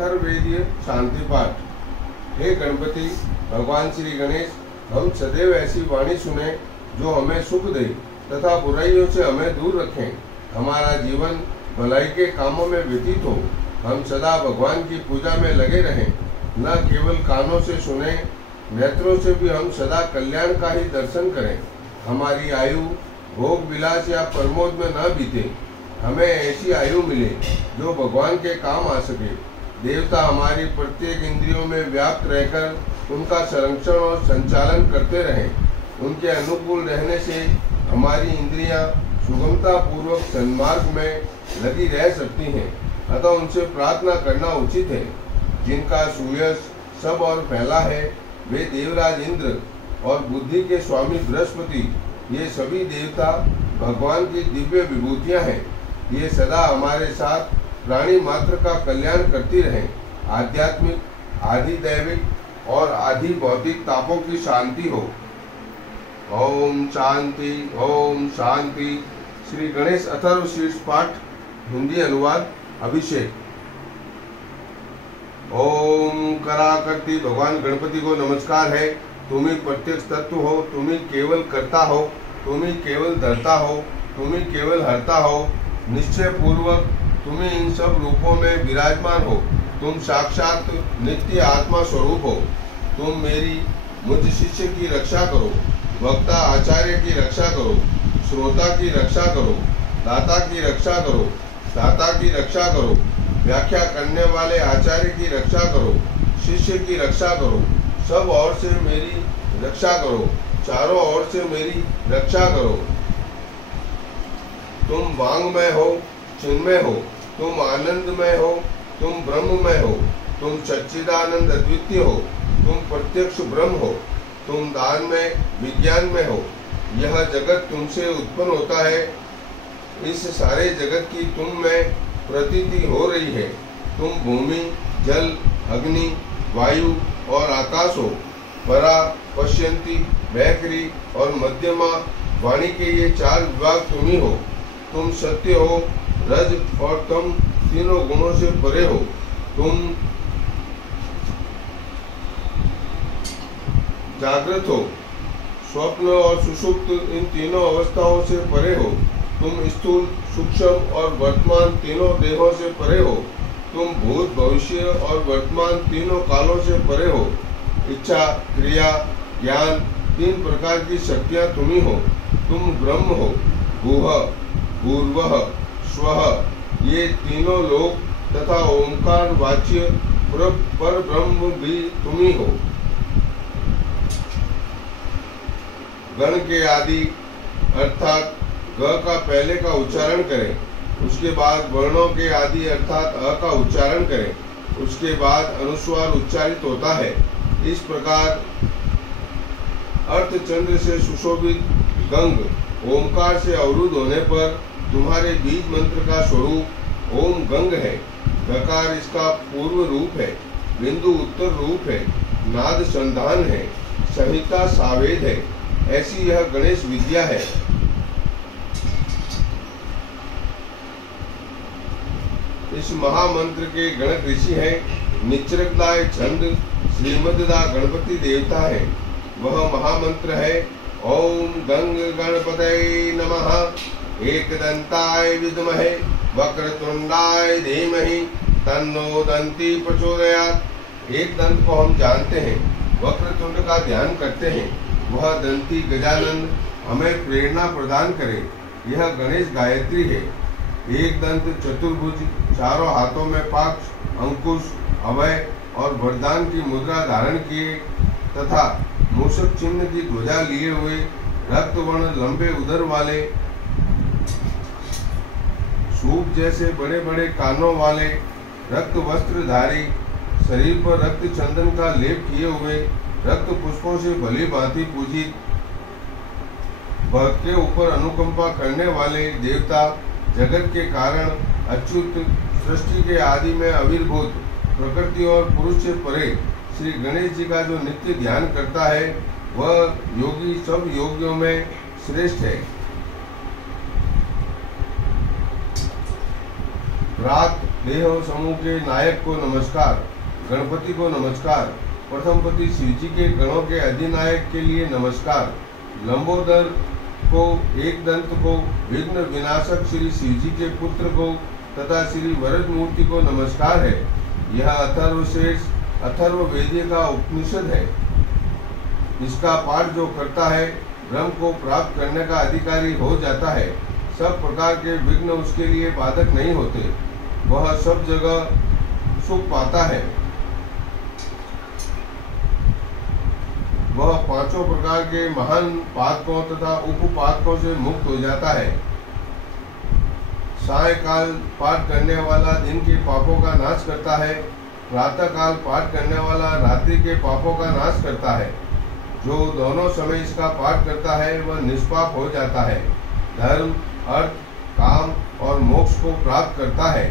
अथर्ववेदीय शांति पाठ। हे गणपति भगवान श्री गणेश, हम सदैव ऐसी वाणी सुने जो हमें सुख दे तथा बुराइयों से हमें दूर रखें। हमारा जीवन भलाई के कामों में व्यतीत हो। हम सदा भगवान की पूजा में लगे रहें। न केवल कानों से सुने, नेत्रों से भी हम सदा कल्याण का ही दर्शन करें। हमारी आयु भोग विलास या प्रमोद में न बीते। हमें ऐसी आयु मिले जो भगवान के काम आ सके। देवता हमारी प्रत्येक इंद्रियों में व्याप्त रहकर उनका संरक्षण और संचालन करते रहें। उनके अनुकूल रहने से हमारी इंद्रियां सुगमता पूर्वक सन्मार्ग में लगी रह सकती हैं। अतः उनसे प्रार्थना करना उचित है। जिनका सुयश सब और फैला है वे देवराज इंद्र और बुद्धि के स्वामी बृहस्पति, ये सभी देवता भगवान की दिव्य विभूतियां हैं। ये सदा हमारे साथ प्राणी मात्र का कल्याण करती रहें। आध्यात्मिक, आदि दैविक और आदि भौतिक तापों की शांति हो। ओम शांति, ओम शांति। श्री गणेश अथर्व शीर्ष पाठ, हिंदी अनुवाद अभिषेक। ओम कराकृति भगवान गणपति को नमस्कार है। तुम ही प्रत्यक्ष तत्व हो, तुम ही केवल करता हो, तुम ही केवल धरता हो, तुम ही केवल हरता हो। निश्चय पूर्वक तुम ही इन सब रूपों में विराजमान हो। तुम साक्षात नित्य आत्मा स्वरूप हो। तुम मेरी मुझ शिष्य की रक्षा करो, वक्ता आचार्य की रक्षा करो, श्रोता की रक्षा करो, दाता की रक्षा करो, दाता की रक्षा करो, व्याख्या करने वाले आचार्य की रक्षा करो, शिष्य की रक्षा करो। सब ओर से मेरी रक्षा करो, चारों ओर से मेरी रक्षा करो। तुम वांगमय हो, चिन्मय हो, तुम आनंदमय हो, तुम ब्रह्ममय हो, तुम सच्चिदानंद अद्वितीय हो, तुम प्रत्यक्ष ब्रह्म हो, तुम दान में विज्ञान में हो। यह जगत तुमसे उत्पन्न होता है। इस सारे जगत की तुम में प्रतीति हो रही है। तुम भूमि, जल, अग्नि, वायु और आकाश हो। परा, पश्यंती, वैखरी और मध्यमा वाणी के ये चार विभाग तुम ही हो। तुम सत्य हो, रज और तम तीनों गुणों से परे हो। तुम जागृत हो, स्वप्न और सुषुप्त इन तीनों अवस्थाओं से परे हो। तुम स्थूल, सूक्ष्म और वर्तमान तीनों देहों से परे हो। तुम भूत, भविष्य और वर्तमान तीनों कालों से परे हो। इच्छा, क्रिया, ज्ञान तीन प्रकार की शक्तियां तुम ही हो। तुम ब्रह्म हो। गुह, पूर्वः, स्वः ये तीनों लोक तथा ओंकार वाच्य पर ब्रह्म भी तुम ही हो। गण के आदि अर्थात ग का पहले का उच्चारण करें, उसके बाद वर्णों के आदि अर्थात अ का उच्चारण करें, उसके बाद अनुस्वार उच्चारित होता है। इस प्रकार अर्धचंद्र से सुशोभित गंग ओंकार से अवरुद्ध होने पर तुम्हारे बीज मंत्र का स्वरूप ओम गंग है। गकार इसका पूर्व रूप है, बिंदु उत्तर रूप है, नाद संधान है, संहिता सावेद है। ऐसी यह गणेश विद्या है। इस महामंत्र के गणक ऋषि हैं। निचरकदाय छंद श्रीमद्दा गणपति देवता है। वह महामंत्र है ओम गंग गणपतये नमः। एकदंताय विद्महे वक्रतुंडाय धीमहि तन्नो दंती प्रचोदयात्। एक दंत को हम जानते हैं, वक्रतुंड का ध्यान करते हैं। वह दंती गजानन हमें प्रेरणा प्रदान करे। यह गणेश गायत्री है। एक दंत चतुर्भुज, चारों हाथों में पाक्ष, अंकुश, अभय और वरदान की मुद्रा धारण किए तथा मूषक चिन्ह की ध्वजा लिए हुए, रक्त वर्ण लंबे उदर वाले, सूप जैसे बड़े बड़े कानों वाले, रक्त वस्त्रधारी, शरीर पर रक्त चंदन का लेप किए हुए, रक्त पुष्पों से भली भांति पूजित, भक्त के ऊपर अनुकंपा करने वाले देवता, जगत के कारण अच्युत, सृष्टि के आदि में आविर्भूत, प्रकृति और पुरुष से परे श्री गणेश जी का जो नित्य ध्यान करता है वह योगी सब योगियों में श्रेष्ठ है। रात देह समूह के नायक को नमस्कार, गणपति को नमस्कार, प्रथम पति शिव जी के गणों के अधिनायक के लिए नमस्कार, लंबोदर को, एक दंत को, विघ्न विनाशक श्री शिव जी के पुत्र को तथा श्री वरद मूर्ति को नमस्कार है। यह अथर्वशीर्ष अथर्ववेदीय का उपनिषद है। इसका पाठ जो करता है ब्रह्म को प्राप्त करने का अधिकारी हो जाता है। सब प्रकार के विघ्न उसके लिए बाधक नहीं होते। वह सब जगह सुख पाता है। वह पांचों प्रकार के महान पातकों तथा उपपातकों से मुक्त हो जाता है। सायकाल पाठ करने वाला दिन के पापों का नाश करता है। प्रातः काल पाठ करने वाला रात्रि के पापों का नाश करता है। जो दोनों समय इसका पाठ करता है वह निष्पाप हो जाता है। धर्म, अर्थ, काम और मोक्ष को प्राप्त करता है।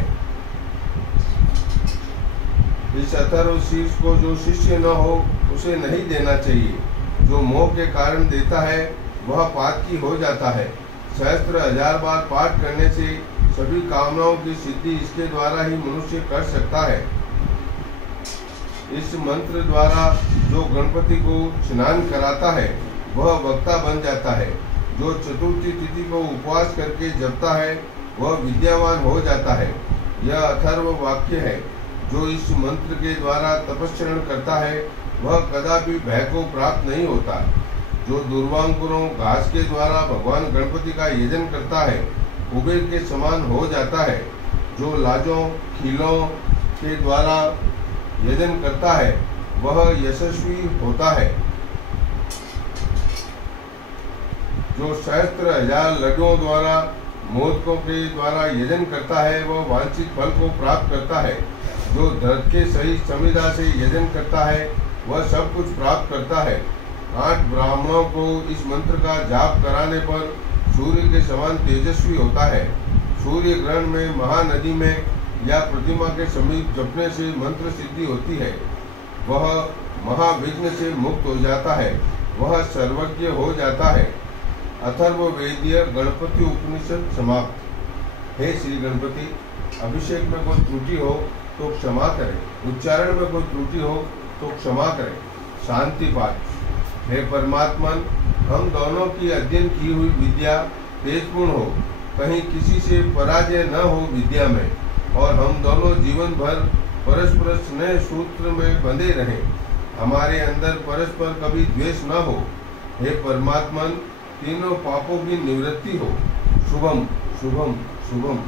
इस अथर्वशीर्ष को जो शिष्य न हो उसे नहीं देना चाहिए। जो मोह के कारण देता है वह पातकी हो जाता है। सहस्त्र हजार बार पाठ करने से सभी कामनाओं की सिद्धि इसके द्वारा ही मनुष्य कर सकता है। इस मंत्र द्वारा जो गणपति को स्नान कराता है वह वक्ता बन जाता है। जो चतुर्थी तिथि को उपवास करके जपता है वह विद्यावान हो जाता है। यह अथर्व वाक्य है। जो इस मंत्र के द्वारा तपस्या करता है वह कदापि भय को प्राप्त नहीं होता। जो दुर्वांकुरों घास के द्वारा भगवान गणपति का यजन करता है कुबेर के समान हो जाता है। जो लाजों खीलों के द्वारा यजन करता है वह यशस्वी होता है। जो सहस्त्र हजार लड्डुओं द्वारा मोदकों के द्वारा यजन करता है वह वांछित फल को प्राप्त करता है। जो धर्म के सही संविधा से यजन करता है वह सब कुछ प्राप्त करता है। 8 ब्राह्मणों को इस मंत्र का जाप कराने पर सूर्य के समान तेजस्वी होता है। सूर्य ग्रहण में, महानदी में या प्रतिमा के समीप जपने से मंत्र सिद्धि होती है। वह महाविघ्न से मुक्त हो जाता है। वह सर्वज्ञ हो जाता है। अथर्ववेदीय गणपति उपनिषद समाप्त। हे श्री गणपति, अभिषेक में कोई त्रुटि हो तो क्षमा करें, उच्चारण में कोई त्रुटि हो तो क्षमा करें। शांति पाठ। हे परमात्मन, हम दोनों की अध्ययन की हुई विद्या तेजपूर्ण हो, कहीं किसी से पराजय न हो विद्या में, और हम दोनों जीवन भर परस्पर स्नेह सूत्र में बंधे रहें। हमारे अंदर परस्पर कभी द्वेष न हो। हे परमात्मन, तीनों पापों की निवृत्ति हो। शुभम शुभम शुभम।